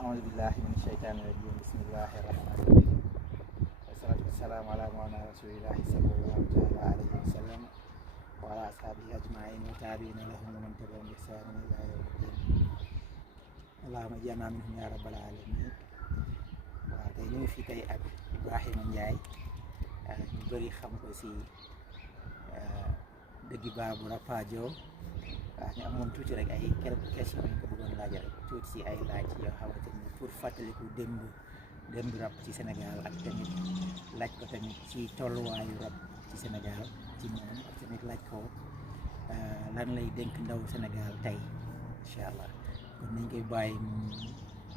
أعوذ بالله من الشيطان الرجيم بسم الله الرحمن الرحيم والصلاة والسلام على مولانا رسول الله صلى الله تعالى عليه وسلم وعلى أصحابه أجمعين وتابعين لهم ومن تبعهم بإحسان إلى يوم الدين اللهم اجعلنا منهم يا رب العالمين. waaw tey ñu ngi fi tey ak Ibrahima Ndiaye ñu bëri xam ko si dëgg baabu Rapadio waaw ñu amoon tuuti rek ay quelques questions yu ñu ko bëggoon laaj rek tuuti si ay laaj yoo xamante ni pour fàttaliku démb rap ci Sénégal ak tamit laaj ko tamit ci tolluwaayu rap ci Sénégal ci moom ak tamit laaj ko lan lay dénk ndaw Sénégal tey incha allah kon nañ koy bàyyi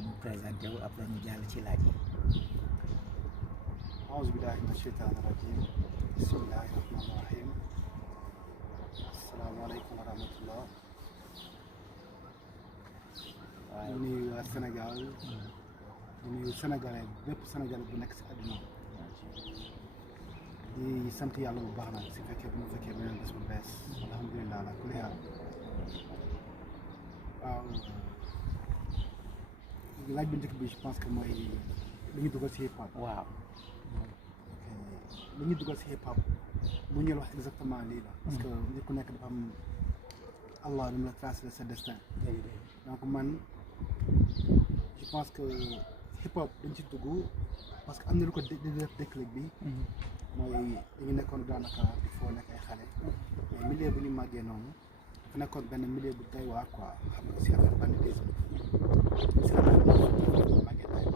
mu présenté wu après ñu jàll ci laaj yi. أعوذ بالله من الشيطان الرجيم بسم الله الرحمن الرحيم السلام عليكم ورحمة الله. di nuyu waa Sénégal di nuyu Sénégalais bépp Sénégalais bu nekk si àdduna di sant yàlla bu baax nag si fekkee bu ma fekkee beneen bés bu bees alhamdulilah ala kulli haal. waaw laaj bu njëkk bi je pense que mooy li ñu dugal si hip hop. waaw li ñu dugal si hip hop mu ñu wax exactement lii la. parce que nit ku nekk dafa am Allah lu mu la tracé sa destin. donc man je pense que hip hop dañ ci dugg parce que am na lu ko def déclic bi. mooy dañu nekkoon daanaka il faut nekk ay xale. mais milieu bu ñu màggee noonu dafa nekkoon benn milieu bu doy waar quoi xam nga si affaire banditisme si affaire màggee tay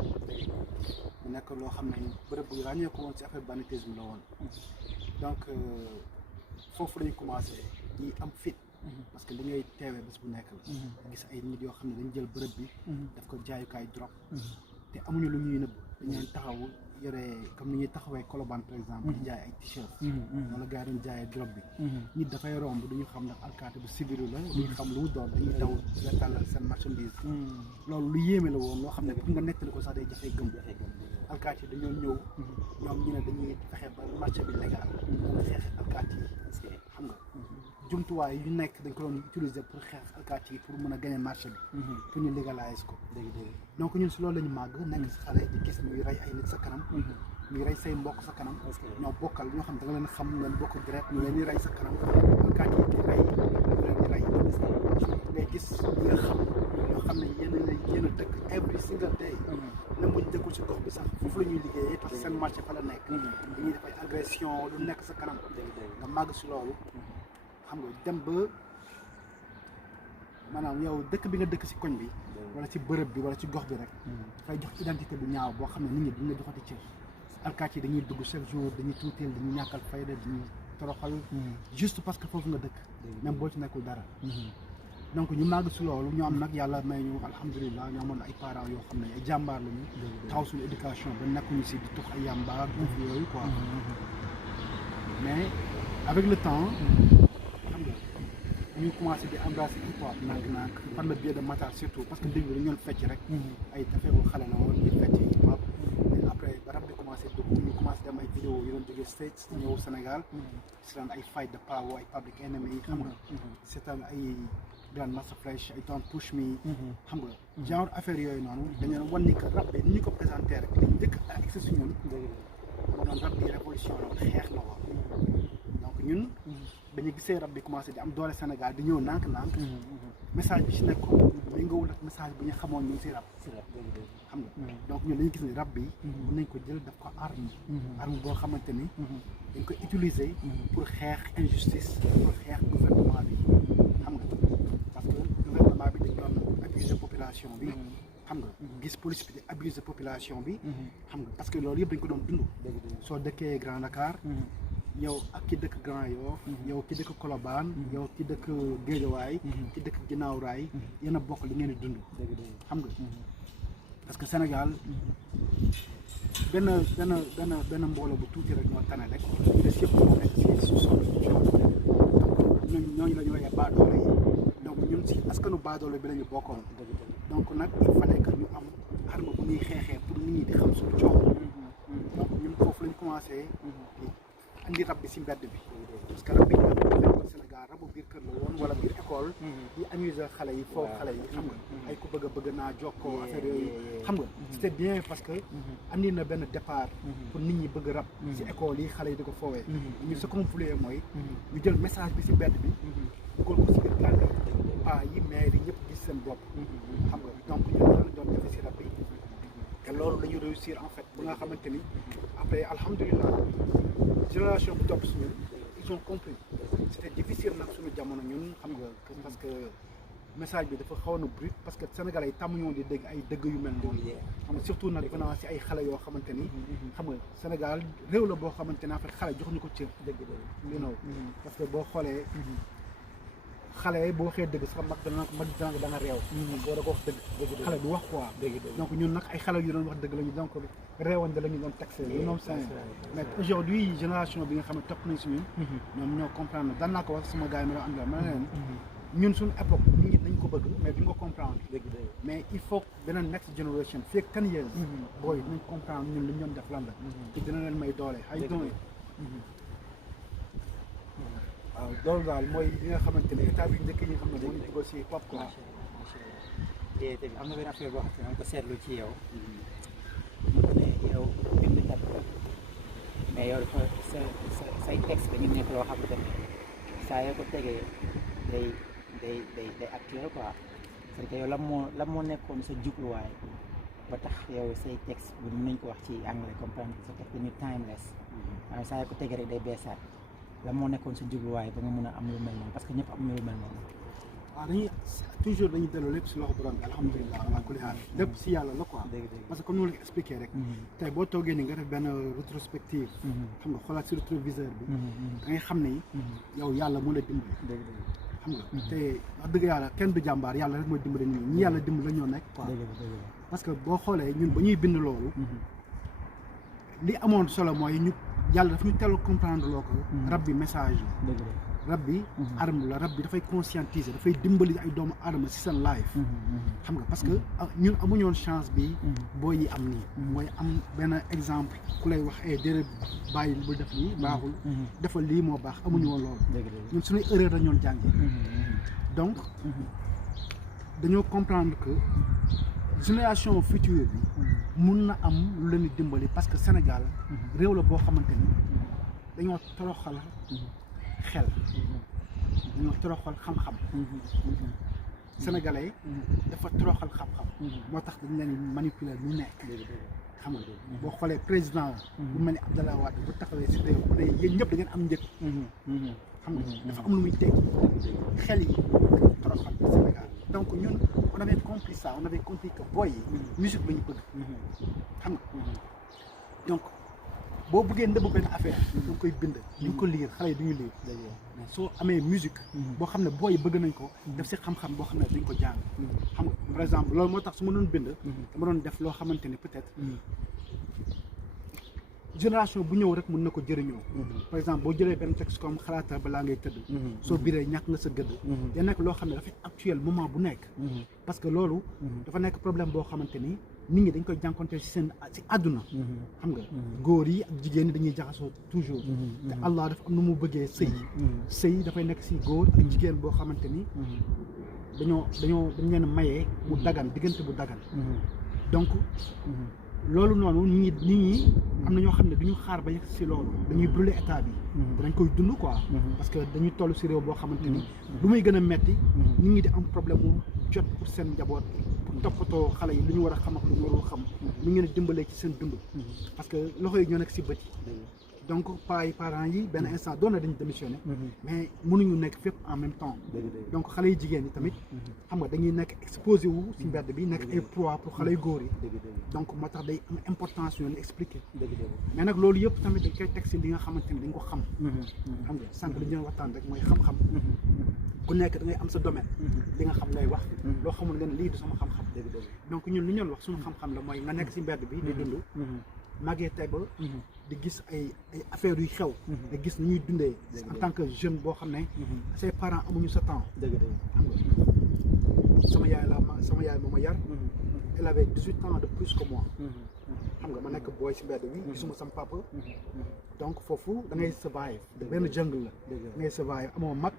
mu nekk loo xam ne bërëb bu ràññeeku woon si affaire banditisme la woon. donc foofu lañu commencé ñi am fit. parce que li ngay teewee bés bu nekk la. gis ay nit yoo xam ne dañ jël bërëb bi. daf ko jaayukaay drop. te amuñu lu ñuy nëbb dañu taxaw yore comme ni ñuy taxawee Colobane par exemple. di jaay ay t-shirt. wala gars yi doon jaayee drop bi. nit dafay romb duñu xam ndax alkaati bu sibiru la. duñu xam lu mu doon dañuy daw nga tàllal seen marchandise. loolu lu yéeme la woon loo xam ne pour nga nettali ko sax day jafee gëm. alkaati yi dañoo ñëw ñoom ñu ne dañuy fexe ba marché bi légal. xeex alkaati yi xam nga. jumtuwaay yu nekk dañ ko doon utiliser pour xeex alkaati yi pour mën a gagner marché bi. pour ñu légaliser ko. donc ñun si loolu la ñu màgg nekk si xale di gis ñuy rey ay nit sa kanam. ñuy rey say mbokk sa kanam. ñoo bokkal ñoo xam da nga leen xam ngeen bokk deret ñu leen di rey sa kanam alkaati yi di rey ñu leen di rey. ngay gis ñi nga xam ñoo xam ne yéen a dëkk every single day. même bu ñu dëkkul si gox bi sax foofu la ñuy liggéeyee parce que seen marché fa la nekk. dañuy def ay agression lu nekk sa kanam. nga màgg si loolu. xam nga dem ba maanaam yow dëkk bi nga dëkk ci koñ bi wala ci bërëb bi wala ci gox bi rek dafay jox identité bu ñaaw boo xam ne nit ñi duñ la joxati cër. alkaati yi dañuy dugg chaque jour dañuy tuuteel dañuy ñàkkal fayda dañuy toroxal juste parce que foofu nga dëkk même boo ci nekkul dara. donc ñu màgg ci loolu ñu am nag yàlla may ñu alhamdulilah ñu amoon ay parents yoo xam ne ay jàmbaar lañu taxaw suñu éducation ba nekkuñu ci di tux ay yàmbaar def yooyu quoi. mais avec le temps ñu commencé di embrasser hip hop nànk-nànk par le biais de Matar surtout parce que début dañu doon fecc rek ay affaire xale la woon ñuy fecc hip hop mais après ba rap bi commencé dugg ñu commencé dem ay vidéo yu doon jógee States ñëw Sénégal seetaan ay fight de power ay Public Enemy yi xam nga seetaan ay Grand Master Flash ay Don't Push Me xam nga genre affaire yooyu noonu dañu leen wan ni que rap bi ni ñu ko présenté rek li njëkk a accès si ñun doon rap bi révolution la xeex la woon. donc ñun dañu gisee rap bi commencé di am doole Sénégal di ñëw nànk-nànk message bi ci nekkoon mi nga wul ak message bi ñu xamoon ñu si rap xam nga donc ñun dañu gis ni rap bi mën nañ ko jël daf ko arme boo xamante ni dañ ko utiliser pour xeex injustice pour xeex gouvernement bi xam nga parce que gouvernement bi dañ doon abuser population bi xam nga gis police bi di abuser population bi xam nga parce que loolu yëpp dañ ko doon dund soo dëkkee Grand Dakar yow ak ki dëkk Grand Yoff yow ki dëkk Colobane yow ki dëkk Guédiawaye ki dëkk Ginnaaw Raay yéen a bokk li ngeen di dund xam nga parce que Sénégal benn mbooloo bu tuuti rek ñoo tane rek ñu des yëpp ñoo nekk si sous-sol ñooñu la ñu woowee baadoolo yi donc ñun si askanu baadoolo bi la ñu bokkoon donc nag il fallait que ñu am arme bu ñuy xeexee pour nit ñi di xam suñu coow donc ñun foofu lañ commencé andi rab bi si mbedd bi parce que rab bi ñu nekkoon Sénégal rabu biir kër la woon wala biir école yi amuser xale yi foofu xale yi xam nga ay ku bëgg naa jokkoo affaire yooyu xam nga c'était bien parce que andi na benn départ pour nit ñi bëgg rab si école yi xale yi di ko foowee ñu ce qu'on voulait mooy ñu jël message bi si mbedd bi dugal ko si biir gàlle paa yi maire yi ñëpp gis seen bopp xam nga donc ñu loolu doon defe si rab bi te loolu dañu réussir en fait ba nga xamante ni après alhamdulilah génération bu topp suñu ils ont compris c'était difficile nag suñu jamono ñun xam nga parce que message bi dafa xawoon a brut parce que Sénégalais yi tàmmuñoon di dégg ay dëgg yu mel noonu xam nga surtout nag venant si ay xale yoo xamante ni xam nga Sénégal réew la boo xamante ni en fait xale joxuñu ko cër dëgg you know parce que boo xoolee xale boo waxee dëgg sax mag da nga réew boo da ko wax dëgg xale du wax quoi donc ñun nag ay xale yu doon wax dëgg lañu donc réewande la ñu doon taxé yu noonu seen mais aujourd'hui génération bi nga xam ne topp nañ si ñun ñoom ñoo comprendre daan naa ko wax sama gars yi ma la àndal ma ne leen ñun suñu époque ñu ngi dañ ko bëgg mais duñ ko comprendre mais il faut beneen next generation fii ak 10 years booy dinañ comprendre ñun li ñu doon def lan la te dina leen may doole ay doole waaw loolu daal mooy li nga xamante ne état bi njëkk yi nga xam ne moo ñu dugal si pop quoi. te am na benn affaire boo xam ne dama ko seetlu ci yow mu ko ne yow bindkat la mais yow dafa say texte dañu nekk loo xamante ne saa yoo ko tegee day actuel quoi parce que yow lan moo nekkoon sa jubluwaay ba tax yow say texte bu mën nañ ko wax ci anglais comprendre sa texte dañu timeless maanaam saa yoo ko tegee rek day beesaat la moo nekkoon sa jubluwaay ba nga mën a am lu mel noonu parce que ñëpp am lu mel noonu. waaw dañuy toujours dañuy delloo lépp si loxo borom bi alhamdulilah ala kulli haal lépp si yàlla la quoi. parce que comme ni ma la ko expliqué rek. tey boo toogee ni nga def benn rétrospective. xam nga xoolaat si rétroviseur bi. da ngay xam ne yow yàlla moo la dimbali. xam nga te wax dëgg yàlla kenn du jàmbaar yàlla rek mooy dimbali nit ñi yàlla dimbali la ñoo nekk quoi. parce que boo xoolee ñun ba ñuy bind loolu. li amoon solo mooy ñu yàlla daf ñu teel comprendre loo ko rab bi message la rab bi arme la rab bi dafay conscientiser dafay dimbali ay doomu aadama si seen life xam nga parce que ñun amuñoon chance bi boo yi am nii mooy am benn exemple ku lay wax déedéet bàyyi bul def lii baaxul defal lii moo baax amuñu woon loolu ñun suñuy erreur la ñoon jànge donc dañoo comprendre que génération future bi mun na am lu leen di dimbali parce que Sénégal réew la boo xamante ni dañoo toroxal xel dañoo toroxal xam-xam sénégalais dafa toroxal xam-xam moo tax dañ leen manipuler lu nekk xam nga boo xoolee président bu mel ni Abdoulaye Wade bu taxawee si réew bu ne yéen ñëpp da ngeen am njëkk xam nga dafa am lu muy teg xel yi toroxal Sénégal donc ñun on avait compris ça on avait compris que boy yi musique la ñu bëgg xam nga donc boo bëggee ndëbb benn affaire da nga koy bind ñu ko lire xale yi duñu lire mais soo amee musique boo xam ne boy yi bëgg nañ ko def si xam-xam boo xam ne dañ ko jàng xam nga par exemple loolu moo tax su ma doon bind dama doon def loo xamante ne peut-être génération bu ñëw rek mën na ko jëriñoo par exemple boo jëlee benn texte comme xalaata balaa ngay tëdd soo biree ñàkk nga sa gëdd da nekk loo xam ne dafay actuel moment bu nekk parce que loolu dafa nekk problème boo xamante ni nit ñi dañ koy jànkonteel si seen si àdduna xam nga góor yi ak jigéen ñi dañuy jaxasoo toujours te Allah dafa am nu mu bëggee sëy dafay nekk si góor ak jigéen boo xamante ni dañ leen mayee mu dagan diggante bu dagan donc loolu noonu nit ñi am na ñoo xam ne duñu xaar ba yegg si loolu dañuy brûler état bi dañ koy dund quoi parce que dañuy toll si réew boo xamante ni lu muy gën a metti nit ñi di am problème mu jot pour seen njaboot pour toppatoo xale yi lu ñu war a xam ak lu ñu warul xam ñu ngeen dimbalee ci seen dund parce que loxo yi ñoo nekk si bët yi donc parents yi benn instant doon na dañu démissionné mais mënuñu nekk fépp en même temps donc xale yi jigéen yi tamit xam nga dañuy nekk exposé wu si mbedd bi nekk ay proie pour xale yu góor yi donc moo tax day am importance yoon expliqué mais nag loolu yëpp tamit dañ koy teg si li nga xamante ni dañ ko xam xam nga sànq li ñu doon waxtaan rek mooy xam-xam ku nekk da ngay am sa domaine li nga xam ngay wax loo xamul nga ne lii du sama xam-xam donc ñun li ñu doon wax suñu xam-xam la mooy nga nekk si mbedd bi di dund màggee tey ba di gis ay affaires yu xew nga gis ni ñuy dundee en tant que jeune boo xam ne say parents amuñu sa temps xam nga sama yaay moo ma yar elle avait 18 ans de plus que moi xam nga ma nekk booy si mbedd bi gisuma sama papa donc foofu da ngay survive benn jungle la da ngay survive amoo mag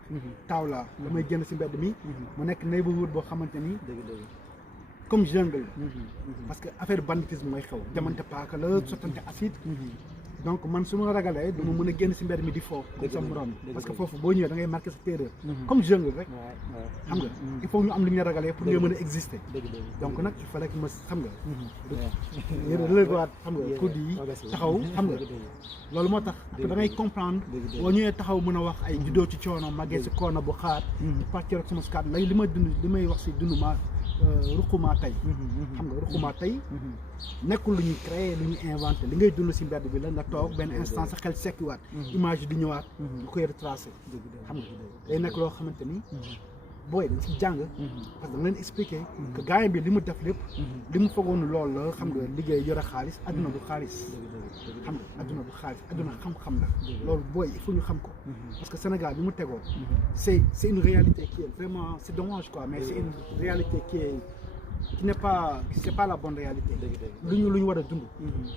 taaw la damay génn si mbedd mi mu nekk neighborhood boo xamante ni comme jungle parce que affaire banditisme mooy xew jamante paaka la sottante acide donc man su ma ragalee du ma mën a génn si mbedd mi di foo comme sa morom parce que foofu boo ñëwee da ngay marqué sa terreur comme jungle rek xam nga il faut ñu am lu ñu ragalee pour nga mën a exister donc nag il fallait que ma xam nga relever xam nga kudd yi taxaw xam nga loolu moo tax da ngay comprendre boo ñëwee taxaw mën a wax ay juddoo ci coono màggee si koona bu xaar partir rek sama skat lay li may dund li may wax si dund ma ruqumaa tey xam nga ruqumaa tey nekkul lu ñuy créer lu ñuy inventé li ngay dund si mbedd bi la nga toog benn instant sa xel sekkiwaat image di ñëwaat nga koy retracé xam nga day nekk loo xamante ni booy dañ si jàng parce que da nga leen expliqué que gars bi li mu def lépp li mu foogoon loolu la xam nga liggéey yore xaalis adduna bu xaalis xam nga adduna bu xaalis adduna xam-xam la loolu booy il faut ñu xam ko parce que Sénégal bi mu tegoo c'est une réalité qui est vraiment c'est dommage quoi mais c'est une réalité qui n'est pas c'est pas la bonne réalité lu ñu war a dund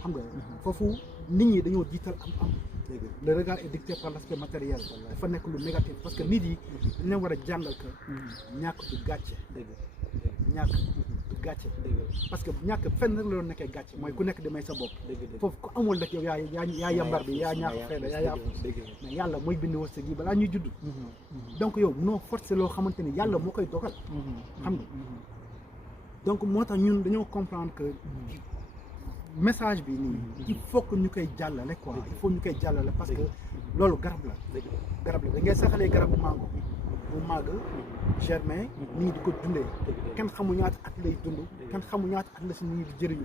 xam nga foofu nit ñi dañoo jiital am le regard est dicté par l'aspect matériel dafa nekk lu négatif parce que nit yi dañ leen war a jàngal que ñàkk du gàcce ñàkk du gàcce parce que ñàkk fenn rek la doon nekkee gàcce mooy ku nekk di may sa bopp foofu ku amul rek yow yaa yambar bi yaa ñàkk fayda yaa yàpp mais yàlla mooy bind wërsëg yi balaa ñuy judd donc yow munoo forcer loo xamante ni yàlla moo koy dogal xam nga donc moo tax ñun dañoo comprendre que message bi nii il faut que ñu koy jàllale quoi il faut ñu koy jàllale parce que loolu garab la da ngay saxalee garabu mango bu màgg germain nit ñi di ko dundee kenn xamu ñaata at lay dund kenn xamu ñaata at la si nit ñi di jëriñu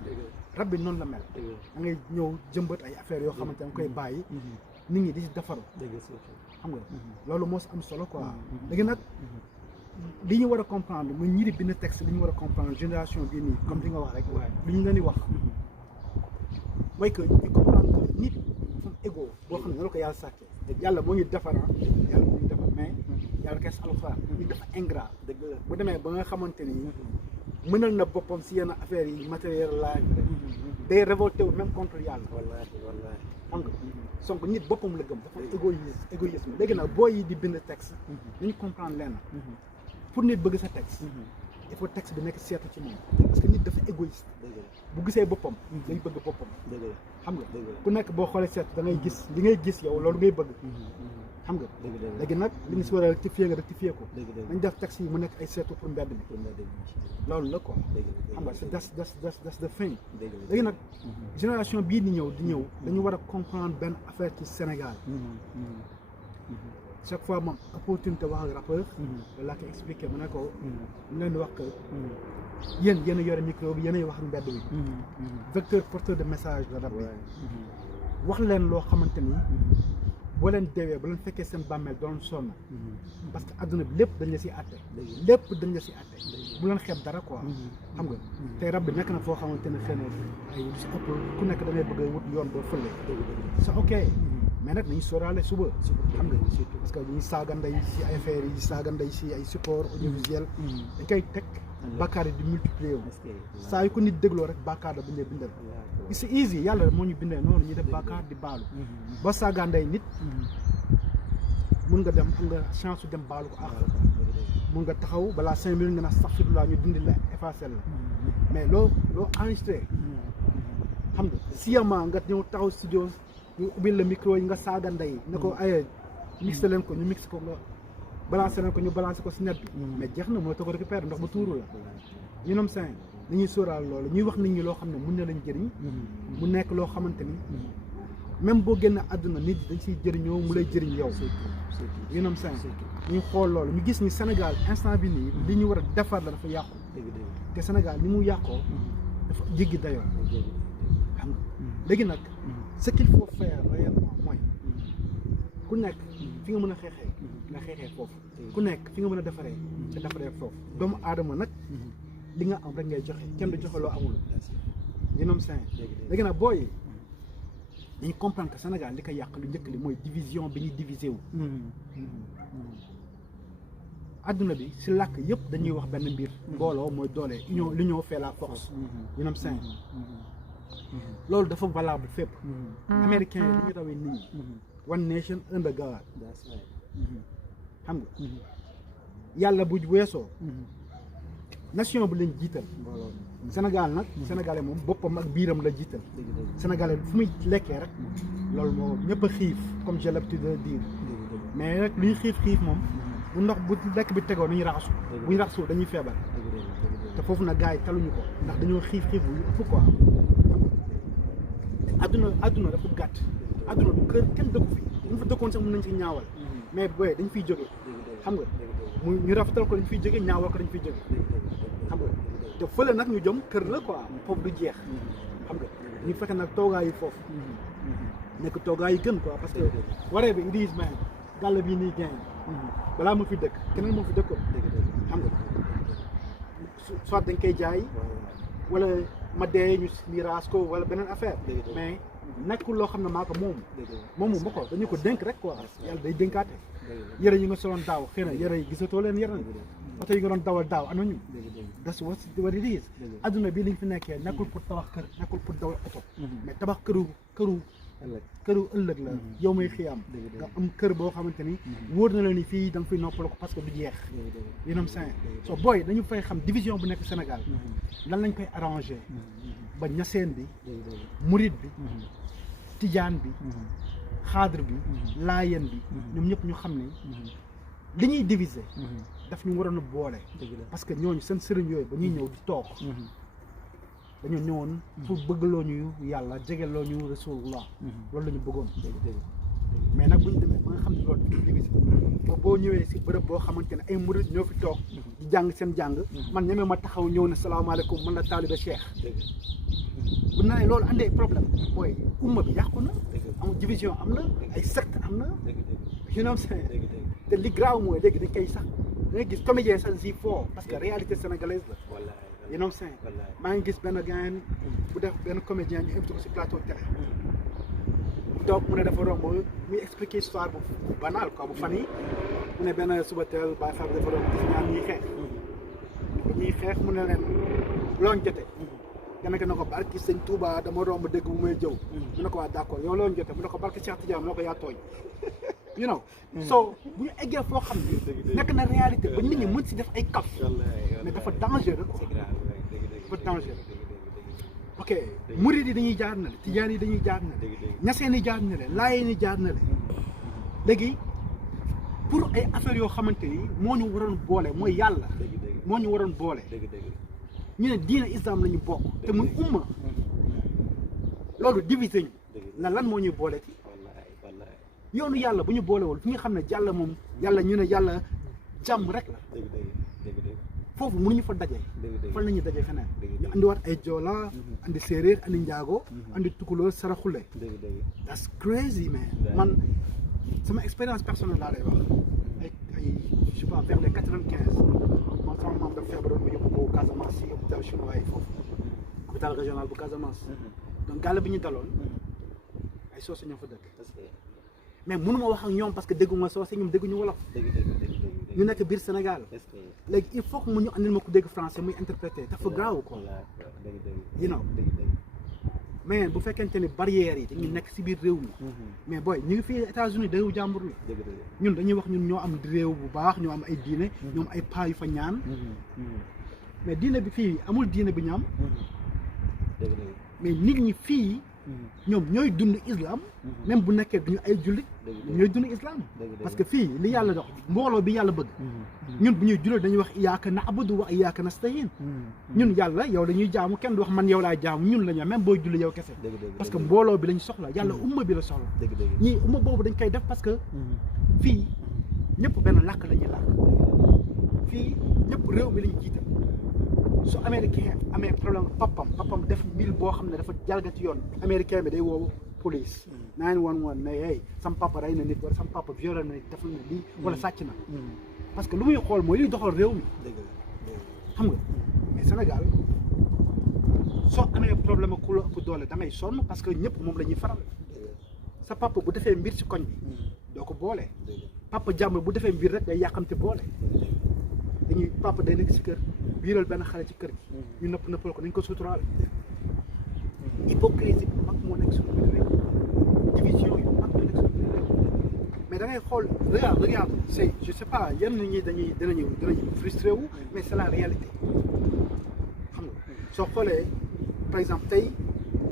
rab bi noonu la mel da ngay ñëw jëmbat ay affaires yoo xamante da nga koy bàyyi nit ñi di si defaru xam nga loolu moo si am solo quoi léegi nag li ñu war a comprendre muy ñi di bind texte li ñu war a comprendre génération bii nii comme li nga wax rek li ñu leen di wax mooy que ñu comprendre que nit dafa am ego boo xam ne la ko yàlla sàkkee yàlla moo ñu defar yàlla moo ñu defar mais yàlla kay alxuraan nit dafa ingrat dëgg la bu demee ba nga xamante ni mënal na boppam si yenn affaires yi matériel laaj day révolté wu même contre yàlla xam nga donc nit boppam la gëm dafa égoïsme léegi nag boo yi di bind texte dañu comprendre leen pour nit bëgg sa texte il faut texte bi nekk seetu ci moom parce que nit dafa égoïste bu gisee boppam day bëgg boppam xam nga ku nekk boo xoolee seet da ngay gis li ngay gis yow loolu ngay bëgg xam nga léegi nag li ñu si war a rectifier nga rectifier ko dañ def texte yi mu nekk ay seetu pour mbedd bi loolu la quoi xam nga c'est das de fin léegi nag génération bii di ñëw dañu war a comprendre benn affaire ci Sénégal chaque fois moom opportunité wax ak rappeur laa koy expliqué mu ne ko mu leen di wax que yéen a yore micro bi yéenay wax ak mbedd bi vecteur porteur de message la rap bi wax leen loo xamante ni boo leen deewee ba leen fekkee seen bàmmeel doon sonn parce que adduna bi lépp dañ la si àtte bu leen xeeb dara quoi xam nga tey rab bi nekk na foo xamante ne xëy na ay lu si ëpp ku nekk da ngay bëgg a wut yoon boo fële c'est ok mais nag nañu sóoraale suba xam nga parce que ñuy saaga ndey si ay affaires yi saaga ndey si ay support audiovisuel dañ koy teg bàkkaar yi di multiplier wu saa yu ko nit dégloo rek bàkkaar la bu ñu lay bindal c'est easy yàlla moo ñu bindee noonu ñu def bàkkaar di baalu ba saaga ndey nit mun nga dem am nga chance su dem baalu ko ak mun nga taxaw balaa 5 minutes nga naan astaghfirullah ñu dindi la effacé la mais loo enregistré xam nga sciemment nga ñëw taxaw studio ñu ubbil la micro yi nga saaga ndey ne ko aye mixé leen ko ñu mixé ko nga balancé leen ko ñu balancé ko si net bi mais jeex na moo tax ko récupérer ndox ba tuuru la ñu noom seen dañuy sóoraal loolu ñuy wax nit ñi loo xam ne mun na lañ jëriñ mu nekk loo xamante ni même boo génn àdduna nit dañ siy jëriñoo mu lay jëriñ yow ñu noom seen ñu xool loolu ñu gis ni Sénégal instant bi nii li ñu war a defar la dafa yàqu te Sénégal ni mu yàqoo dafa jéggi dayoo xam nga léegi nag ce qu'il faut faire réellement mooy ku nekk fi nga mën a xeexee nga xeexee foofu ku nekk fi nga mën a defaree nga defaree foofu doomu aadama nag li nga am rek ngay joxe kenn du joxe loo amul yéen seen léegi nag booy dañu comprendre que Sénégal li ko yàq lu njëkk li mooy division bi ñuy divisé wu adduna bi si làkk yëpp dañuy wax benn mbir mbooloo mooy doole l'union fait la force you know what I'm saying loolu dafa valable fépp américain yi li ñu rawee nit ñi one nation under God xam nga yàlla bu weesoo nation bi lañ jiital Sénégal nag sénégalais moom boppam ak biiram la jiital sénégalais fu muy lekkee rek loolu moo ñëpp a xiif comme j'ai l'habitude de dire mais rek luy xiif moom bu ndox bu lekk bi tegoo nañu raxasu bu ñu raxasu dañuy feebar te foofu nag gars yi taluñu ko ndax dañoo xiif yu ëpp quoi adduna dafa gàtt adduna du kër kenn dëkku fi bu ñu fa dëkkoon sax mën nañ si ñaawal mais booy dañ fiy jóge xam nga mu ñu rafetal ko dañ fiy jóge ñaawal ko dañ fiy jóge xam nga te fële nag ñu jëm kër la quoi foofu du jeex xam nga ñu fexe nag toogaay yi foofu nekk toogaay yi gën quoi parce que waree bi idis man gàll bii nii gain balaa ma fi dëkk keneen moo fi dëkkoon xam nga soit dañ koy jaay wala ma dee ñu miraas ko wala beneen affaire mais nekkul loo xam ne maa ko moomu ma ko dañu ko dénk rek quoi yàlla day dénkaate yëre yi nga soloon daaw xëy na yëre yi gisatoo leen yëre oto yi nga doon dawal daaw ana ñu that's what it is adduna bi liñ fi nekkee nekkul pour tabax kër nekkul pour dawal oto mais tabax këru ëllëg la yow may xiyaam nga am kër boo xamante ni wóor na la ni fii da nga fiy noppal ko parce que du jeex yéenam sain so booy dañu fay xam division bu nekk Sénégal lan lañ koy arrangé ba ñaseen bi murit bi tijaan bi xaadr bi laayeen bi ñoom ñëpp ñu xam ne li ñuy diviser daf ñu waroon a boole parce que ñooñu seen sëriñ yooyu ba ñuy ñëw di toog dañoo ñëwoon pour bëggloo ñu yàlla jegeloo ñu rasulullah loolu la ñu bëggoon mais nag bu ñu demee ba nga xam ne loolu dafa diviser boo ñëwee si bërëb boo xamante ne ay murid ñoo fi toog di jàng seen jàng man ñemee ma taxaw ñëw ne salaamaaleykum man la taaliba cheikh bu na loolu andee problème mooy umma bi yàqu na am division am na ay secte am na you know te li graaw mooy léegi dañ koy sax da ngay gis comédien sax si foo parce que réalité sénégalaise la you know maa ngi gis benn gars bu def benn comédien ñu invité ko si plateau télé toog mu ne dafa romb muy expliquer histoire bu banal quoi bu fan yi mu ne benn suba teel Baye Fall dafa romb gis ñaar ñuy xeex mu ne leen looñ jote kenn na ko barki sëñ Touba dama romb dégg bu may jëw mu ne ko waa d'accord yow looñ jote mu ne ko barki Cheikh Tidiane mu ne ko yaa tooñ you know so bu ñu eggee foo xam ni nekk na réalité ba nit ñi mën si def ay kaf mais dafa dangereux quoi dafa dangereux ok murid yi dañuy jaar na le tijaan yi dañuy jaar na le ñaseen yi jaar na le laayeen yi jaar na le léegi pour ay affaires yoo xamante ni moo ñu waroon boole mooy yàlla moo ñu waroon boole ñu ne diina islam la ñu bokk te muy umma loolu divisé ñu na lan moo ñuy boole ci yoonu yàlla bu ñu boolewul fi nga xam ne jàll moom yàlla ñu ne yàlla jàmm rek la foofu mënuñu fa daje fan la ñuy daje feneen ñu andiwaat ay joola andi séeréer andi njaago andi tukulóor saraxule that's crazy man sama expérience personnelle laa lay wax ay je sais pas vers les 95 man sama maam dafa feebaroon ma yóbbu ko Casamance si hôpital chinois yi foofu hôpital régional bu Casamance donc gàll bi ñu daloon ay soose ñoo fa dëkk mais mënuma wax ak ñoom parce que dégguma soose ñoom dégguñu wolof ñu nekk biir Sénégal léegi il faut que mu ñu andil ma ko dégg français muy interpréter dafa graaw quoi you know mais bu fekkente ni barrières yi dañuy nekk si biir réew mi mais booy ñu ngi fii États-Unis réewu jàmbur la ñun dañuy wax ñun ñoo am réew bu baax ñoo am ay diine ñoom ay paa yu fa ñaan mais diine bi fii amul diine bi ñu am mais nit ñi fii ñoom ñooy dund islam même bu nekkee duñu ay jullit ñooy dund islam parce que fii li yàlla dox mbooloo bi yàlla bëgg ñun bu ñuy jullit dañuy wax iyyaka na'budu wa iyyaka nasta'in ñun yàlla yow dañuy jaamu kenn du wax man yow laay jaamu ñun la ñu même booy julli yow kese parce que mbooloo bi lañ soxla yàlla umma bi la soxla ñii umma boobu dañ koy def parce que fii ñëpp benn làkk la ñuy làkk fii ñëpp réew mi lañ jiital su américain amee problème papam def mbir boo xam ne dafa jalgati yoon américain bi day woowu police 911 ne hey sam papa rey na nit wala sam papa violé na nit def na lii wala sàcc na parce que lu muy xool mooy liy doxal réew mi xam nga mais Sénégal soo amee problème ku la ëpp doole da ngay sonn parce que ñëpp moom la ñuy faral sa papa bu defee mbir ci koñ bi doo ko boole papa jàmbur bu defee mbir rek day yàqamte boole dañuy papa day nekk si kër biiral benn xale ci kër gi ñu nëppal ko dañ ko suturaal hypocrisie bu mag moo nekk suñu biir réew division yu mag moo nekk suñu biir réew mais da ngay xool regarde c'est je sais pas yenn nit ñi dinañu frustré wu mais c'est la réalité xam nga soo xoolee par exemple tey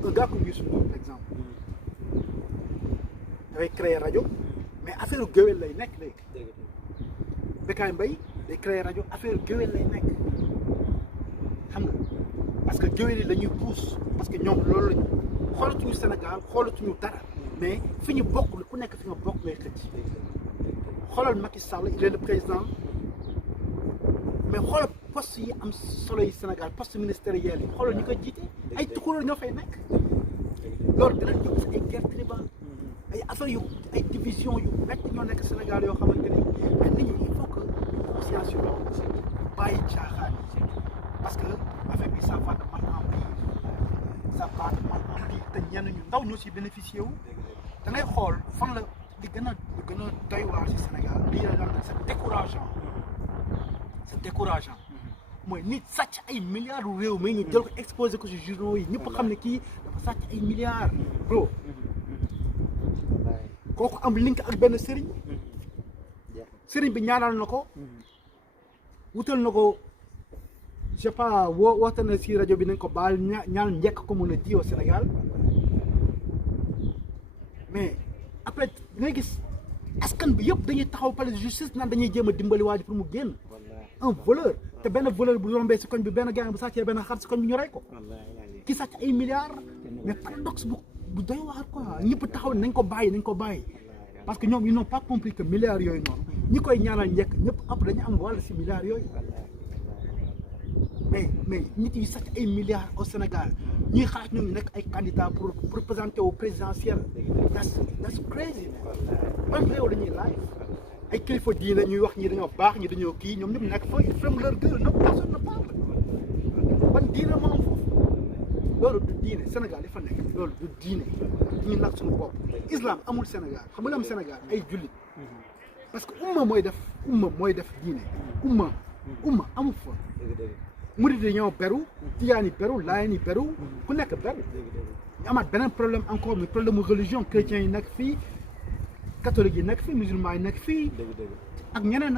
un gars comme Youssou Ndour par exemple dafay créer rajo mais affaire géwél lay nekk léegi Bécaye Mbaye day créer rajo affaire géwél lay nekk xam nga parce que géwél yi la ñuy pousse parce que ñoom loolu lañu xoolatuñu Sénégal xoolatuñu dara mais fi ñu bokk ku nekk fi nga bokk ngay xëcc xoolal Macky Sall il est le président mais xoolal poste yi am solo yi Sénégal poste ministériel yi xoolal ñu koy jiite ay tukulóor ñoo fay nekk loolu dinañ ñu gis ay guerre tribale ay affaire yu ay division yu métti ñoo nekk Sénégal yoo xamante ni mais nit ñi il faut que conscience yu loolu bàyyi caaxaan yi parce que affaire bi ça va de mal en pire ça va de mal en pire te ñenn ñu ndaw ñoo si bénéficié wu da ngay xool fan la li gën a doy waar si Sénégal lii la daal c'est décourageant mooy nit sàcc ay milliards u réew mi ñu jël ko exposé ko si journaux yi ñëpp xam ne kii dafa sàcc ay milliards bro kooku am link ak benn sëriñ bi ñaanal na ko wutal na ko je sais pas woote na si rajo bi nañ ko baal ñaan njëkk ko mën a ji au Sénégal mais après nga gis askan bi yëpp dañuy taxaw palais de justice naan dañuy jéem a dimbali waa ji pour mu génn un voleur te benn voleur bu yombee si koñ bi benn gang bu sàccee benn xar si koñ bi ñu rey ko ki sàcc ay milliards mais paradoxe bu doy waar quoi ñëpp taxaw nañ ko bàyyi parce que ñoom ils n'ont pas compris que milliards yooyu noonu ñi koy ñaanal njëkk ñëpp après dañu am wàll si milliards yooyu mais nit yi sàcc ay milliards au Sénégal ñuy xaar ñoom ñu nekk ay candidats pour présenter au présidentiel that's crazy ban réew la ñuy laaj ay kilifa diine ñuy wax ñi dañoo baax ñi dañoo kii ñoom ñëpp nekk fa ils ferment leur gueule non personne ne parle ban diine moo am foofu loolu du diine Sénégal li fa nekk loolu du diine ñu nag suñu bopp islam amul Sénégal xam nga am Sénégal ay jullit parce que umma mooy def diine umma amul fa murid yi ñoo beru tijaan yi beru laayeen yi beru ku nekk beru ñu amaat beneen problème encore mais problème religion chrétiens yi nekk fii catholique yi nekk fii musulman yi nekk fii ak ñeneen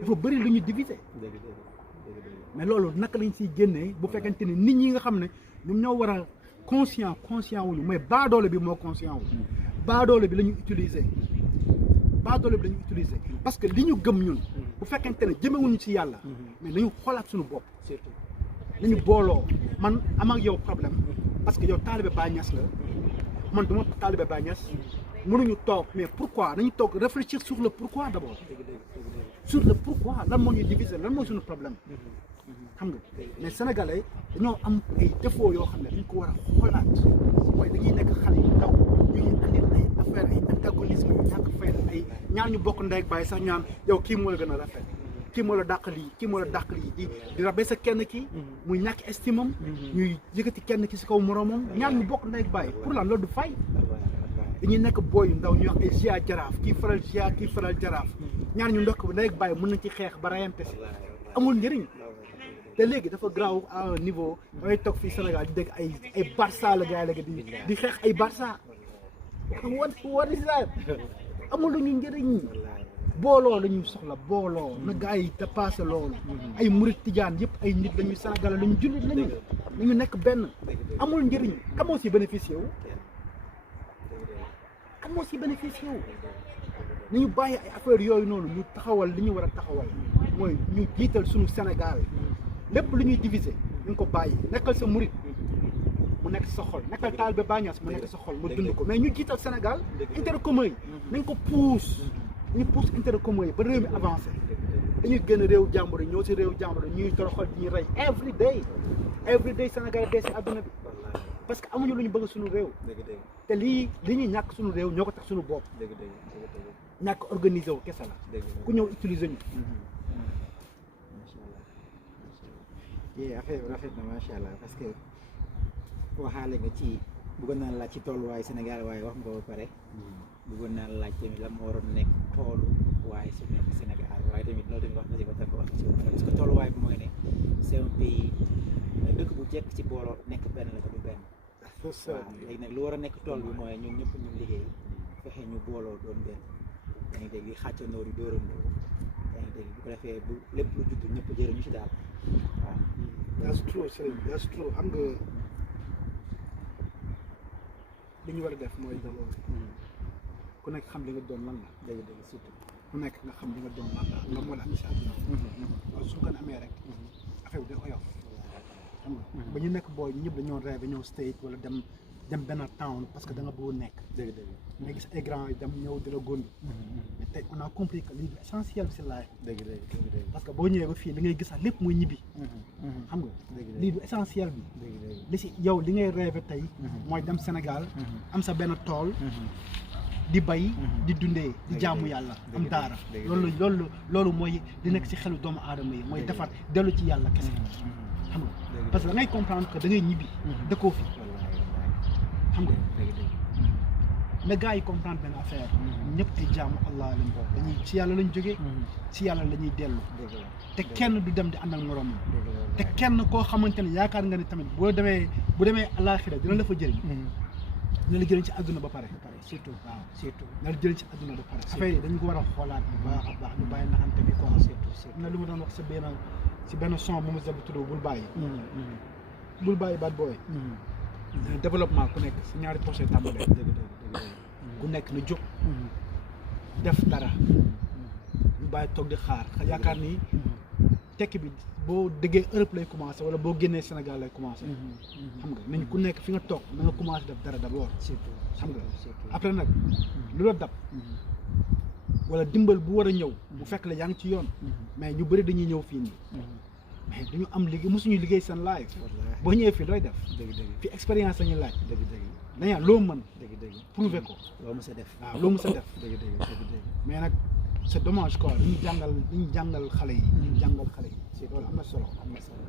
dafa bëri lu ñu diviser mais loolu naka lañ siy génnee bu fekkente ni nit ñi nga xam ne ñoom ñoo war a conscient wuñu mais baadoole bi moo conscient wu baadoole bi la ñu utiliser parce que li ñu gëm ñun bu fekkente ne jëmewuñu ci yàlla mais nañu xoolaat suñu bopp nañu booloo man am ak yow problème parce que yow taalibe Baay Ñas la man duma taalibe Baay Ñas mënuñu toog mais pourquoi nañu toog réfléchir sur le pourquoi d'abord sur le pourquoi lan moo ñuy diviser lan mooy suñu problème xam nga mais sénégalais dañoo am ay défauts yoo xam ne dañ ko war a xoolaat mooy dañuy nekk xale yu ndaw ñuy andil ay affaire ay antagonisme yu ñàkk fayda ay ñaar ñu bokk ndey ak baay sax ñaan yow kii moo la gën a rafet kii moo la dàq lii kii moo la dàq lii di rabee sa kenn ki muy ñàkk estime am ñuy yëkkati kenn ki si kaw moroomam ñaar ñu bokk ndey ak baay pour lan loolu du fay dañuy nekk booy yu ndaw ñuy wax ay Gia Jaraaf kii faral Gia kii faral Jaraaf ñaar ñu ndokk ndey ak baay mën nañ ci xeex ba rayante si amul njëriñ te léegi dafa graaw à un niveau dangay toog fii Sénégal di dégg ay Barça la gars yi léegi di xeex ay Barça what is that amul lu ñu njëriñ booloo la ñuy soxla booloo na gars yi te passé loolu ay murit tijaan yëpp ay nit lañuy Sénégal lañu jullit lañu nañu nekk benn amul njëriñ kan moo si bénéficié wu nañu bàyyi ay affaire yooyu noonu ñu taxawal li ñu war a taxawal mooy ñu jiital suñu Sénégal lépp lu ñuy diviser ñu ko bàyyi nekkal sa murit mu nekk sa xol nekkal taalibe Baay Ñas mu nekk sa xol mu dund ko mais ñu jiital Sénégal intérêt commun yi nañ ko pousse intérêt commun yi ba réew mi avancé dañuy génn réew jàmbur yi ñëw si réew jàmbur yi ñuy toroxal di ñuy rey every day Sénégal dee si àdduna bi parce que amuñu lu ñu bëgg suñu réew te li ñuy ñàkk suñu réew ñoo ko tax suñu bopp ñàkk organisé wu kese la ku ñëw utiliser ñu yee affaire bi rafet na macha allah parce que waxaale nga ci bëggoon naa laaj ci tolluwaay Sénégal waaye wax nga ba pare bëggoon naa laaj tamit lan moo waroon nekk toolu waaye su nekk Sénégal waaye tamit loolu tamit wax nga si ba tàgg wax ci parce que tolluwaay bi mooy ne c'est un pays dëkk bu jekk ci booloo nekk benn la te du benn waaw léegi nag lu war a nekk tool bi mooy ñun ñëpp ñu liggéey fexe ñu booloo doon benn yaa ngi dégg yi xàccandoo di dóorandoo yaa ngi dégg bu ko defee bu lépp lu judd ñëpp jëriñu ci daal waaw that's true Serigne that's true xam nga li ñu war a def mooy d'abord ku nekk xam li nga doon lan la dëgg surtout ku nekk nga xam li nga doon lan la nga moo la andi si àdduna loolu su ko amee rek affaire bi day oyof xam nga ba ñu nekk booy ñu ñëpp dañoo rêve ñëw state wala dem benn town parce que da nga bëgg nekk dëgg nga gis ay grand yi dem ñëw di la góndi mais tey on a compris que lii du essentiel bi si life dëgg parce que boo ñëwee ba fii li ngay gisaat lépp muy ñibbi xam nga lii du essentiel bi li si yow li ngay rêve tey mooy dem Sénégal am sa benn tool di bay di dundee di jaamu yàlla am daara loolu mooy di nekk si xelu doomu aadama yi mooy defar dellu ci yàlla kese xam nga parce que da ngay comprendre que da ngay ñibbi dëkkoo fi xam nga na gars yi comprendre benn affaire ñëpp ay jaamu Allah lañ ko dañuy ci yàlla lañ jógee ci yàlla la ñuy dellu te kenn du dem di ànd ak moroomam te kenn koo xamante ne yaakaar nga ne tamit bu demee àllaaxira dina la fa jëriñ dina la jëriñ ci àdduna ba pare surtout waaw surtout dina la jëriñ ci àdduna ba pare affaire yi dañ ko war a xoolaat bu baax a baax ñu bàyyi naxante bi quoi surtout na lu ma doon wax si benn son bu mu bu tudd bul bàyyi bad boy développement ku nekk si ñaari poche tàmbalee ku nekk na jóg def dara ñu bàyyi toog di xaar yaakaar ni tekki bi boo déggee Europe lay commencé wala boo génnee Sénégal lay commencé xam nga nañ ku nekk fi nga toog na nga commencé def dara d'abord xam nga après nag lu la dab wala dimbal bu war a ñëw bu fekk la yaa ngi ci yoon mais ñu bëri dañuy ñëw fii nii mais duñu am liggéey mosuñu liggéey seen live boo ñëwee fii looy def fii expérience lañuy laaj dañaa loo mën prouver ko loo mës a def waaw loo mës a def mais nag c'est dommage quoi dañuy jàngal xale yi loolu am na solo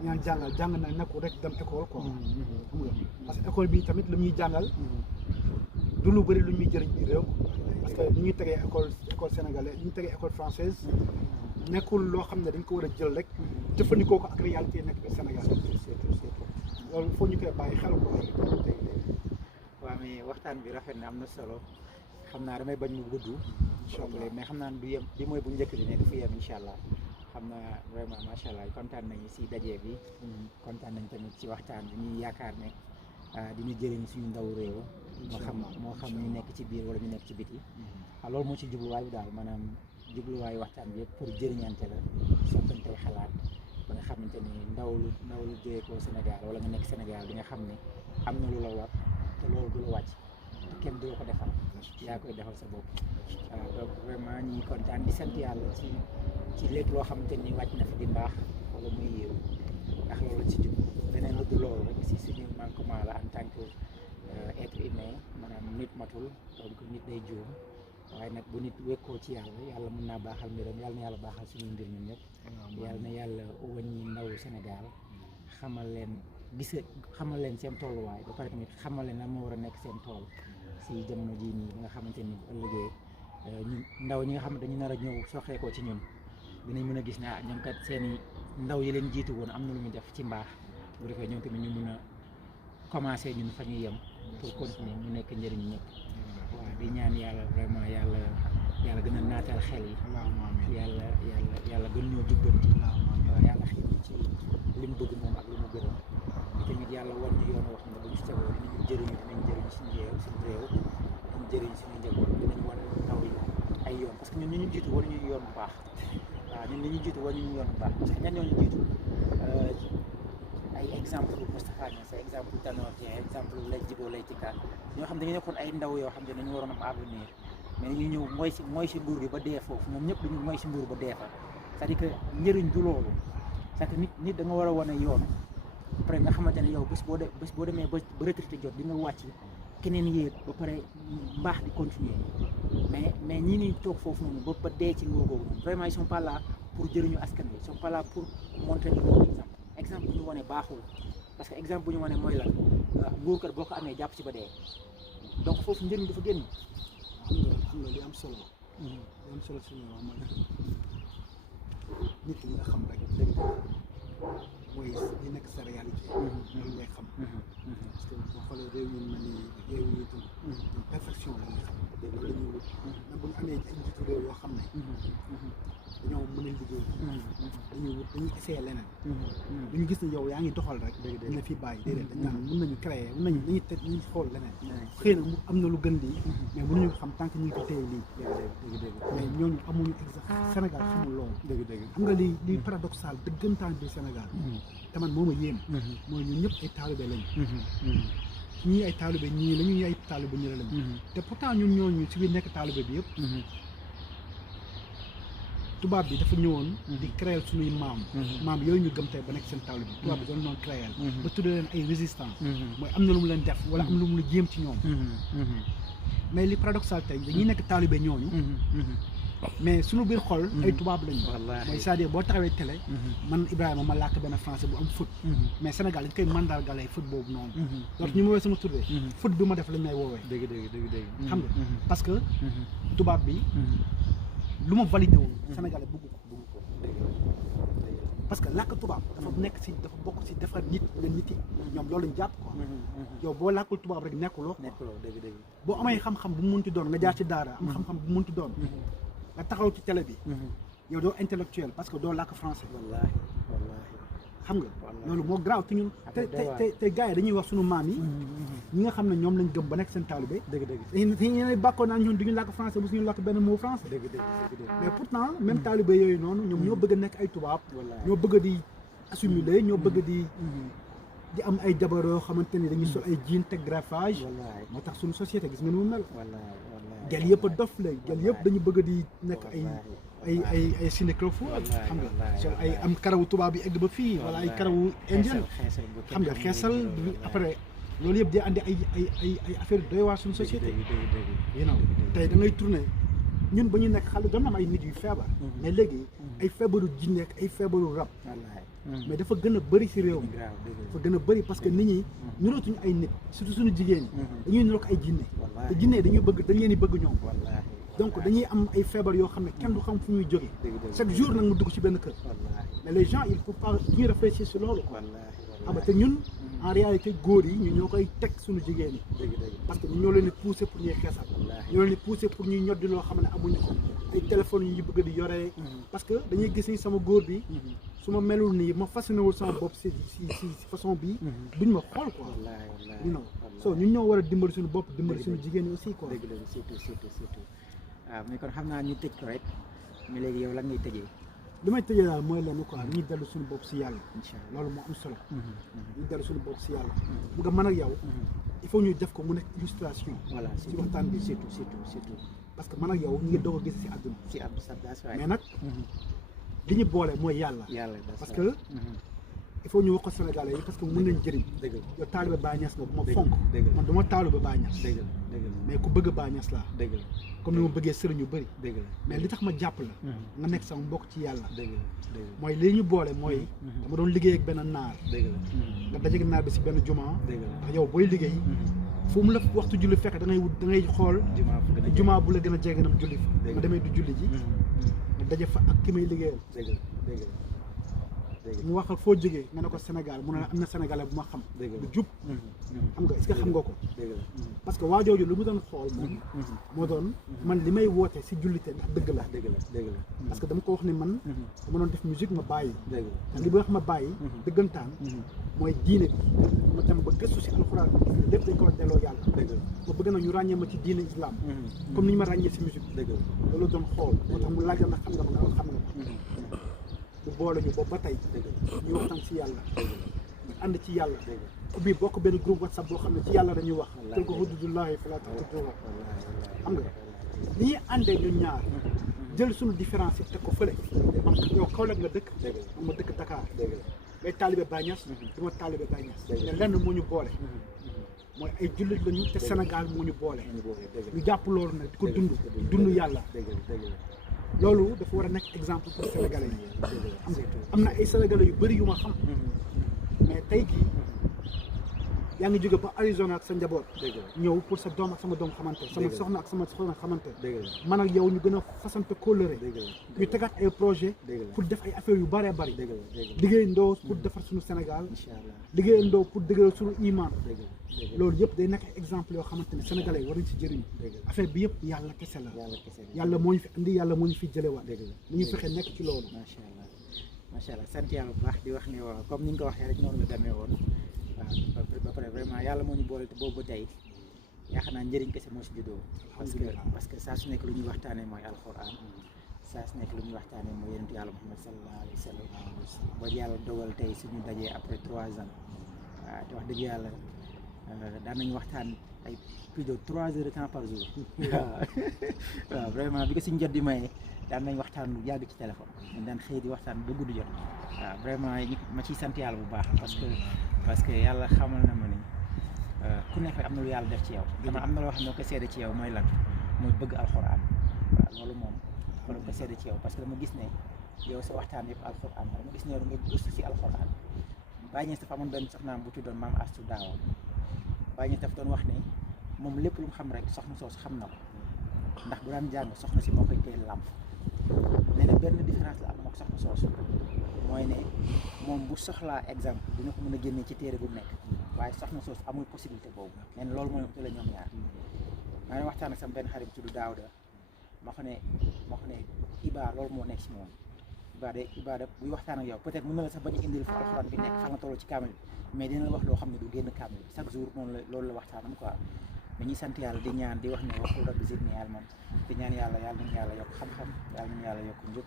ñaan jàng na nekkul rek dem école quoi xam nga parce que école bi tamit lu ñuy jàngal du lu bëri lu ñuy jëriñ biir réew parce que ñu ñuy tegee école sénégalaise ñu ñu tegee école française nekkul loo xam ne dañ ko war a jël rek jëfandikoo ko ak réalité nekk bi Sénégal loolu foo ñu koy bàyyi xel ko waaw mais waxtaan bi rafet na am na solo xam naa damay bañ mu gudd mais xam naa du yem bi mooy bu njëkk bi ne du fi yem incha allah xam naa vraiment macha allah kontaan nañu si daje bi kontaan nañ tamit ci waxtaan bi ñuy yaakaar ne dina jëriñ suñu ndaw réew moo xam ñu nekk ci biir wala ñu nekk ci biti loolu moo ci jubluwaay bi daal maanaam jubluwaayu waxtaan bi yëpp pour jëriñante la sottantey xalaat ba nga xamante ni ndaw lu jógee ko Sénégal wala nga nekk Sénégal di nga xam ne am na lu la war te loolu du la wàcc te kenn du la ko defal yaa koy defal sa bopp donc vraiment ñi kontaan di sant yàlla ci lépp loo xamante ni wàcc na fi di mbaax wala muy yiw ndax loolu ci jub beneen lu du loolu rek si suñu manquement la en tant que être humain maanaam nit matul donc nit day juum waaye nag bu nit wekkoo ci yàlla mën naa baaxal mbiram yàlla na yàlla baaxal suñu mbir ñun ñëpp yàlla na yàlla wàññi ndawu Sénégal xamal leen seen tolluwaay ba pare tamit xamal leen lan moo war a nekk seen tool si jamono jii nii bi nga xamante ni bu ëllëgee ñu ndaw ñi nga xam ne dañu nar a ñëw soxeekoo ci ñun dinañ mën a gis ne ñoom kat seeni ndaw yi leen jiitu woon am na lu ñu def ci mbaax bu defee ñoom tamit ñu mën a commencé ñun fa ñuy yem pour continuer mu nekk njëriñ ñëpp waaw di ñaan yàlla vraiment yàlla gën a naatal xel yi yàlla gën ñoo jubbanti waaw yàlla xëy ci li mu bëgg moom ak li mu gërëm tamit yàlla war ñu yoon wax ne bu ñu tegoo dinañu jëriñ suñu réew dinañ jëriñ suñu njaboot dinañ wan taw yi ay yoon parce que ñun ñu jiitu war ñu yoon bu baax waaw ñun ñu jiitu war ñu yoon bu baax parce que ñan ñoo ñu jiitu ay exemple Moustapha Niasse ay exemple Tanor Dieng exemple lay Djibo lay Tika ñoo xam dañu nekkoon ay ndaw yoo xam ne dañu waroon am avenir mais dañuy ñëw mooy si nguur gi ba dee foofu ñoom ñëpp dañu mooy si nguur ba dee fa c'est-à-dire que njëriñ du loolu c'est que nit da nga war a wane yoon après nga xamante ne yow bés boo demee ba retraité jot di nga wàcc keneen yéeg ba pare mbaax di continuer mais ñii nii toog foofu noonu ba dee ci nguur googu noonu vraiment ils sont pas là pour jëriñu askan bi ils sont pas là pour montrer le bon exemple bu ñu wane baaxul parce que exemple bu ñu wane mooy lan nguur kat boo ko amee jàpp ci ba dee donc foofu njëriñ dafa génn. xam nga li am solo. li am solo si ñoom mooy nit ki li nga xam rek dëgg mooy li nekk sa réalité loolu ngay xam parce que boo xoolee réew yi mel ni réew yi itam perfection la ñuy xam dëgg la ñuy wut même bu ñu amee ay njiitu réew yoo xam ne dañoo mën a liggéey dañuy wut dañuy essayer leneen duñu gis ne yow yaa ngi doxal rek dañ la fi bàyyi déedéet dañ naan mën nañu créer mën nañu dañuy teg ñu xool leneen xëy na mu am na lu gën lii mais mënuñu xam tant que ñu ngi fi téye lii mais ñooñu amuñu exact Sénégal xamul loolu xam nga lii paradoxal dëggantaan bi Sénégal te man moo ma yéem mooy ñun ñëpp ay taalibe lañu ñii ay taalibe ñii lañu ñii ay taalibe ñii lañu te pourtant ñun ñooñu ci biir nekk taalibe bi yëpp tubaab bi dafa ñëwoon di créer suñuy maam yooyu ñu gëm tey ba nekk seen taalibe bi tubaab bi doon noonu créer ba tuddee leen ay résistance mooy am na lu mu leen def wala am lu mu jéem ci ñoom mais li paradoxal tey dañuy nekk taalibe ñooñu mais suñu biir xol ay tubaab lañu mooy c'est-à-dire boo taxawee télé man Ibrahima ma làkk benn français bu am foot mais Sénégal dañ koy mandargalee foot boobu noonu donc ñu ma woowee sama tuddee foot bi ma def lañ may woowee dëgg xam nga parce que tubaab bi lu ma validé wul Sénégalais bëgg ko parce que làkk tubaab dafa nekk si dafa bokk si defar nit nga nit yi ñoom loolu lañ jàpp quoi yow boo làkkul tubaab rek nekkuloo boo amee xam-xam bu mu munti doon nga jaar ci daara am xam-xam bu mu munti doon nga taxaw ci télé bi yow doo intellectuel parce que doo làkk français xam nga loolu moo graaw te ñun te gars yi dañuy wax sunu maam yi ñi nga xam ne ñoom lañ gëm ba nekk seen taalibe ñeneen bàkkoo naan ñun duñu làkk français bu suñu làkk benn mot français mais pourtant même taalibe yooyu noonu ñoom ñoo bëgg a nekk ay tubaab ñoo bëgg di assimiler ñoo bëgg di am ay jabar yoo xamante ni dañuy sol ay jean teg greffage moo tax suñu société gis nga nu mu mel gel yëpp a dof lay gel yëpp dañu bëgg di nekk ay cinécrophone xam nga sol ay am karawu tubaab yi egg ba fii wala ay karawu indien xam nga xeesal après loolu yëpp di andi ay affaire doy waar suñu société you know tey da ngay tourné ñun ba ñu nekk xale doon am ay nit yu feebar mais léegi ay feebaru jinne ak ay feebaru rab mais dafa gën a bëri si réew mi dafa gën a bëri parce que nit ñi nirootuñu ay nit surtout suñu jigéen ñi dañuy niroog ay jinne te jinne dañuy bëgg dañ leen di bëgg ñoom donc dañuy am ay feebar yoo xam ne kenn du xam fu ñuy jógee chaque jour nag mu dugg ci benn kër mais les gens il faut pas ñuy réfléchir si loolu xam nga te ñun en réalité góor yi ñu ñoo koy teg suñu jigéen ñi parce que ñu ñoo leen di pousser pour ñuy xeesal ñoo leen di pousser pour ñuy ñoddi loo xam ne amuñu ko ay téléphones yu ñu bëgg di yore parce que dañuy gis ni sama góor bi su ma melul nii ma fasciné wul sama bopp si façon bi duñ ma xool quoi you know so ñun ñoo war a dimbali suñu bopp dimbali suñu jigéen ñi aussi quoi surtout waaw mais kon xam naa ñu tëj ko rek mais léegi yow lan ngay tëjee li may tëjee daal mooy lenn quoi dañuy dellu suñu bopp si yàlla incha allah loolu moo am solo ñu dellu suñu bopp si yàlla mu nga mën ak yow il faut ñu def ko mu nekk illustration voilà ci waxtaan bi surtout parce que man ak yow ñu ngi doog a gis si àdduna si am sa place mais nag li ñu boole mooy yàlla parce que il faut ñu wax ko Sénégalais yi parce que mën nañ jëriñ yow taalibe Baay Ñas nga bu ma fonk man dama taalibe Baay Ñas mais ku bëgg Baay Ñas laa comme ni ma bëggee sëriñ yu bëri mais li tax ma jàpp la nga nekk sama mbokk ci yàlla mooy li ñu boole mooy dama doon liggéey ak benn naar nga dajeeg naar bi si benn juma ndax yow booy liggéey fu mu la waxtu julli fekk da ngay xool juma bu la gën a jege nam julli fa ma demee du julli ji nga daje fa ak ki may liggéeyal mu waxal foo jógee nga ne ko Sénégal mu ne am na Sénégalais bu ma xam bu jub xam nga est-ce que xam nga ko parce que waa jooju lu mu doon xool moom moo doon man li may woote si jullite ndax dëgg la parce que dama ko wax ne man dama doon def musique ma bàyyi li ba wax ma bàyyi dëggantaan mooy diine bi ma dem ba gëstu si alxuraan ma gis ne lépp dañ ko delloo yàlla ma bëgg na ñu ràññee ma ci diine islam comme ni ñu ma ràññee si musique loolu doon xool moo tax mu laaj la ndax xam nga ma nga xam nga bu boole ñu boobu ba tey ñu waxtaan ci yàlla ñu ànd ci yàlla ubbi bokk benn groupe WhatsApp boo xam ne ci yàlla dañuy wax tel ko hududullahi fala taqtuha xam nga li ñuy àndee ñun ñaar jël suñu différence yi teg ko fële man yow Kaolack nga dëkk man ma dëkk Dakar ngay taalibe Baay Ñas du ma taalibe Baay Ñas ne lenn moo ñu boole mooy ay jullit lañu te Sénégal moo ñu boole ñu jàpp loolu nag di ko dund yàlla loolu dafa war a nekk exemple pour Sénégalais yi am na ay Sénégalais yu bëri yu ma xam mais tey jii yaa ngi jóge ba Arizona ak sa njaboot ñëw pour sa doom ak sama doom xamante sama soxna ak sama soxna xamante man ak yow ñu gën a fasante kóllëre ñu tegaat ay projet pour def ay affaires yu bëree bëri liggéey ndoo pour defar suñu Sénégal liggéey ndoo pour dëgëral suñu iman loolu yëpp day nekk ay exemple yoo xamante ne sénégalais yi war nañ si jëriñu affaire bi yëpp yàlla kese la yàlla moo ñu fi andi yàlla moo ñu fi jëlewaat ñu fexe nekk ci loolu macha allah sant yàlla bu baax di wax ne waaw comme ni nga ko waxee rek noonu la demee woon waaw ba pare vraiment yàlla moo ñu boole te boobu ba tey yaakaar naa njëriñ kese moo si juddoo parce que saa su nekk lu ñuy waxtaanee mooy alxuraan saa su nekk lu ñuy waxtaanee mooy yonent yàlla Muhammad sallallahu alayhi wa sallam ba yàlla dogal tey suñu dajee après 3 ans waaw te wax dëgg yàlla daan nañu waxtaan ay plus de 3 heures de temps par jour waaw vraiment bi ko suñu jot di maye daan nañ waxtaan lu yàgg ci téléphone ñu daan xëy di waxtaan ba guddi jot waaw vraiment ma ciy sant yàlla bu baax parce que yàlla xamal na ma ni ku nekk am na lu yàlla def ci yow dama am na loo xam ne ko seede ci yow mooy lan mooy bëgg alxuraan waaw loolu moom wala ko seede ci yow parce que dama gis ne yow sa waxtaan yëpp alxuraan la dama gis ne yow nga gëstu ci alxuraan bàyyi ñees dafa amoon benn soxnaam bu tuddoon maam Astu Daawa bàyyi ñees dafa doon wax ne moom lépp lu mu xam rek soxna soosu xam na ko ndax bu daan jàng soxna si moo koy teel làmp nee na benn différence la am mook soxna soosu mooy ne moom bu soxlaa exemple dina ko mën a génnee ci téere bu nekk waaye soxna soosu amul possibilité boobu nee na loolu mooy la ñoom ñaar maa ngi waxtaan ak sama benn xarit tudd Daawda ma ko ne Iba loolu moo nekk si moom Iba buy waxtaan ak yow peut-être mën na la sax bañ a indil fa alxuraan bi nekk fa nga toll ci kaamil bi mais dina la wax loo xam ne du génn kaamil bi chaque jour noonu la loolu la waxtaanam quoi dañuy sant yàlla di ñaan di wax ne waxul rabbi zidni ilman di ñaan yàlla nañu yàlla yokk xam-xam yàlla nañu yàlla yokk njub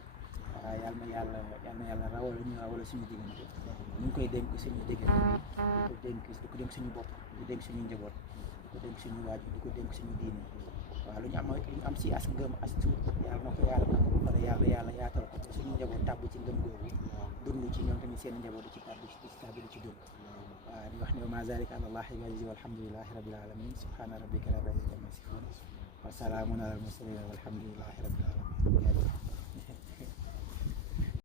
yàlla na yàlla rawala ñu rawala suñu diggante ñu ngi koy dénk suñu diggante di ko dénk suñu bopp di dénk suñu njaboot di ko dénk suñu waajur di ko dénk suñu diine waaw lu ñu am si as ngëm as tuut yàlla na ko yàlla nangu ba pare yàlla yaatal ko suñu njaboot tàbb ci ngëm googu dund ci ñoom tamit seen njaboot di ci tàbb di ci dund waaw di wax ne wa ma zalika ala allahi bi aziz walhamdulillahi rabbil alamin subhana rabbika rabbil izzati amma yasifun wa salaamun ala al mursalin walhamdulillahi rabbil alamin